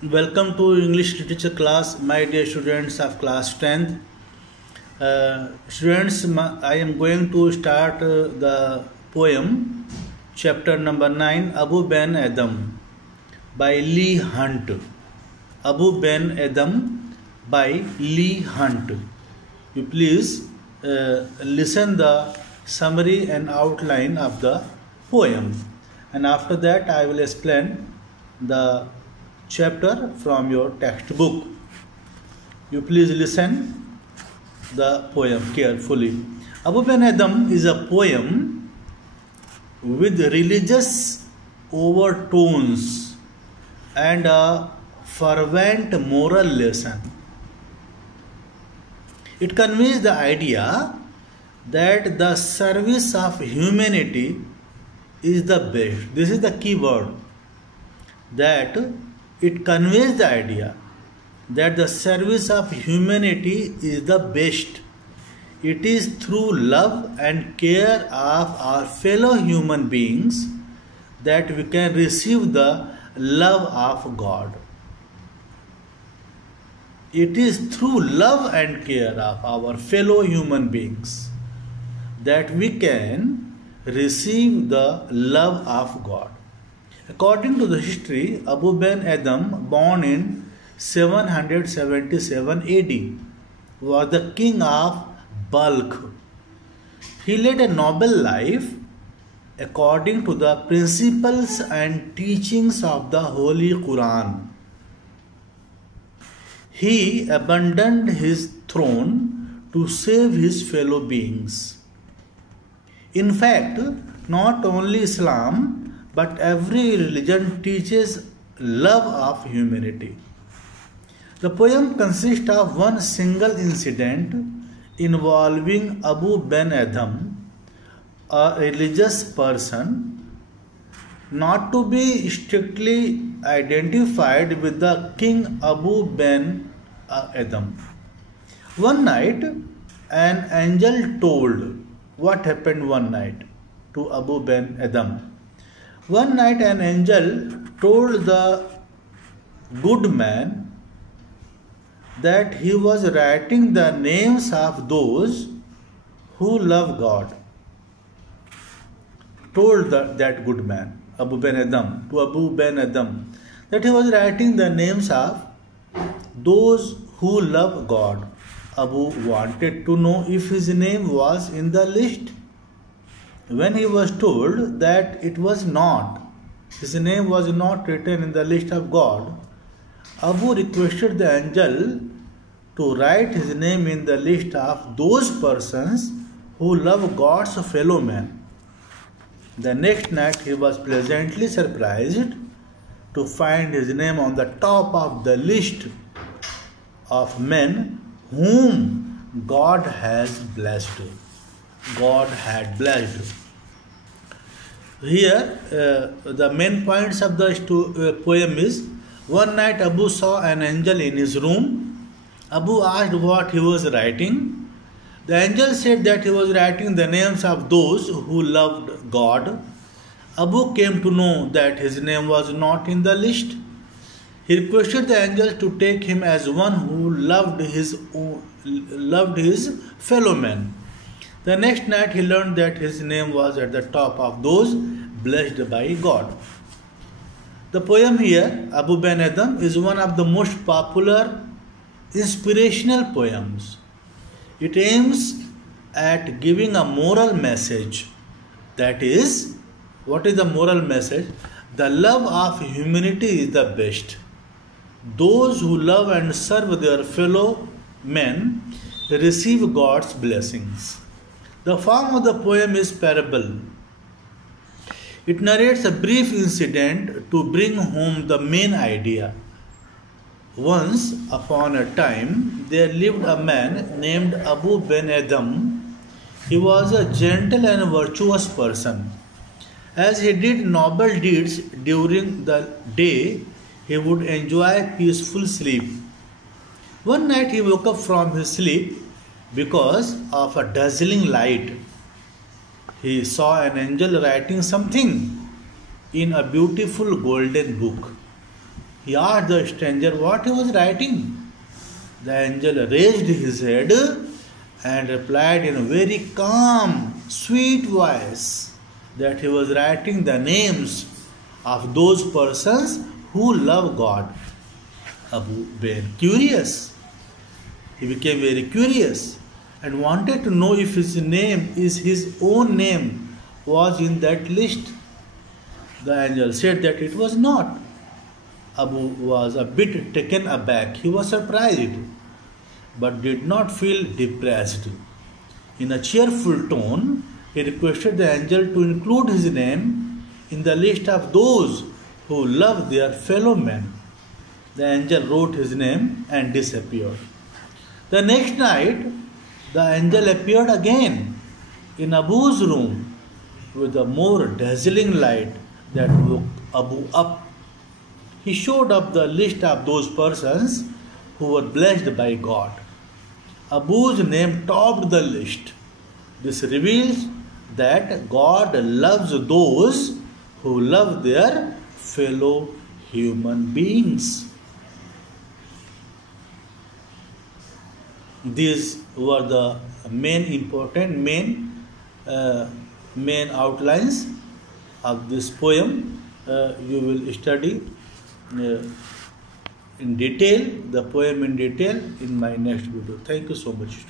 Welcome to English literature class, my dear students of class 10th. Students, I am going to start the poem, chapter number 9, Abu Ben Adam by Leigh Hunt. Abu Ben Adam by Leigh Hunt. You please listen the summary and outline of the poem, and after that I will explain the chapter from your textbook. You please listen the poem carefully. Abu Ben Adam is a poem with religious overtones and a fervent moral lesson. It conveys the idea that the service of humanity is the best. This is the key word. That it conveys the idea that the service of humanity is the best. It is through love and care of our fellow human beings that we can receive the love of God. It is through love and care of our fellow human beings that we can receive the love of God. According to the history, Abu Ben Adam, born in 777 AD, was the king of Balkh. He led a noble life according to the principles and teachings of the Holy Quran. He abandoned his throne to save his fellow beings. In fact, not only Islam but every religion teaches love of humanity. The poem consists of one single incident involving Abu Ben Adam, a religious person, not to be strictly identified with the king Abu Ben Adam. One night, an angel told what happened one night to Abu Ben Adam. One night an angel told the good man that he was writing the names of those who love God. Told that good man, Abu Ben Adam, that he was writing the names of those who love God. Abu wanted to know if his name was in the list. When he was told that it was not, his name was not written in the list of God, Abu requested the angel to write his name in the list of those persons who love God's fellow man. The next night he was pleasantly surprised to find his name on the top of the list of men whom God has blessed. God had blessed. Here, the main points of the poem is: one night Abu saw an angel in his room. Abu asked what he was writing. The angel said that he was writing the names of those who loved God. Abu came to know that his name was not in the list. He requested the angel to take him as one who loved his fellow men. The next night he learned that his name was at the top of those blessed by God. The poem here, Abu Ben Adam, is one of the most popular inspirational poems. It aims at giving a moral message. That is, what is the moral message? The love of humanity is the best. Those who love and serve their fellow men receive God's blessings. The form of the poem is parable. It narrates a brief incident to bring home the main idea. Once upon a time, there lived a man named Abu Ben Adam. He was a gentle and virtuous person. As he did noble deeds during the day, he would enjoy peaceful sleep. One night he woke up from his sleep because of a dazzling light. He saw an angel writing something in a beautiful golden book. He asked the stranger what he was writing. The angel raised his head and replied in a very calm, sweet voice that he was writing the names of those persons who love God. Abu became curious. He became very curious and wanted to know if his name is his own name was in that list. The angel said that it was not. Abu was a bit taken aback. He was surprised, but did not feel depressed. In a cheerful tone, he requested the angel to include his name in the list of those who love their fellow men. The angel wrote his name and disappeared. The next night, the angel appeared again in Abu's room with a more dazzling light that woke Abu up. He showed up the list of those persons who were blessed by God. Abu's name topped the list. This reveals that God loves those who love their fellow human beings. These were the main outlines of this poem. You will study in detail the poem in detail in my next video. Thank you so much.